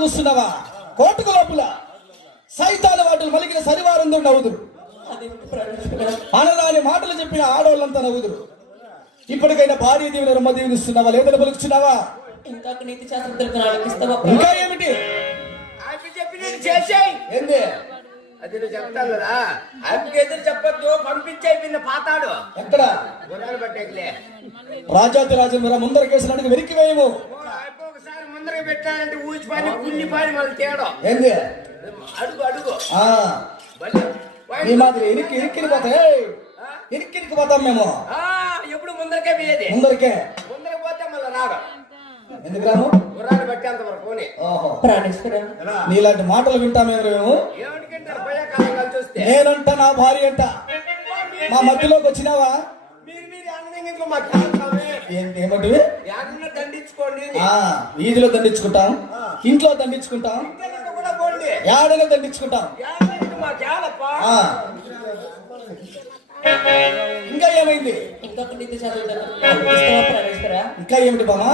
కూస్తున్నావా కోటకు లోపల సైతాల వాటిని మలిగిన సరివారందరూ నవ్వుదురు. అనరాని మాటలు చెప్పిన ఆడవాళ్ళంతా నవ్వుదురు. ఇప్పటికైనా భార్య దీవెన రమ్మ దీవెనిస్తున్నావా లేదని పలుకుతున్నావా? ఇంకా ఏమిటి ఏంది అది నువ్వు చెప్తాను కదా, అప్పుడు ఎదురు చెప్పొద్దు, పంపించే పిన్న పాతాడు ఎక్కడ గుర్రాలు పట్టేదిలే. రాజాతి రాజు ముందర కేసులు వెరికి వేయము. ఒకసారి ముందర పెట్టాలంటే ఊచిపోయి కుళ్ళిపోయి మళ్ళీ తేడం ఏంది అడుగు అడుగు నీ మాదిరి ఇరికి పోతాయి ఇరికి పోతాం మేము. ఎప్పుడు ముందరకే పోయేది, ముందరికే ముందరకు పోతే మళ్ళీ రాదు. ఎందుకు రాము? గుర్రాలు పట్టేంత వరకు నీలాంటి మాటలు వింటామేమో మేము. ఏమిటికంటారు భయకాలం కలిసి వస్తే నేనంట నా భార్య అంట మా మధ్యలోకి వచ్చినావా? ఏమంటివి? దండించుకోండి, వీధిలో దండించుకుంటాం, ఇంట్లో దండించుకుంటాం, ఏడలో దండించుకుంటాం. ఇంకా ఏమైంది? ఇంకా ఏమిటి బామా?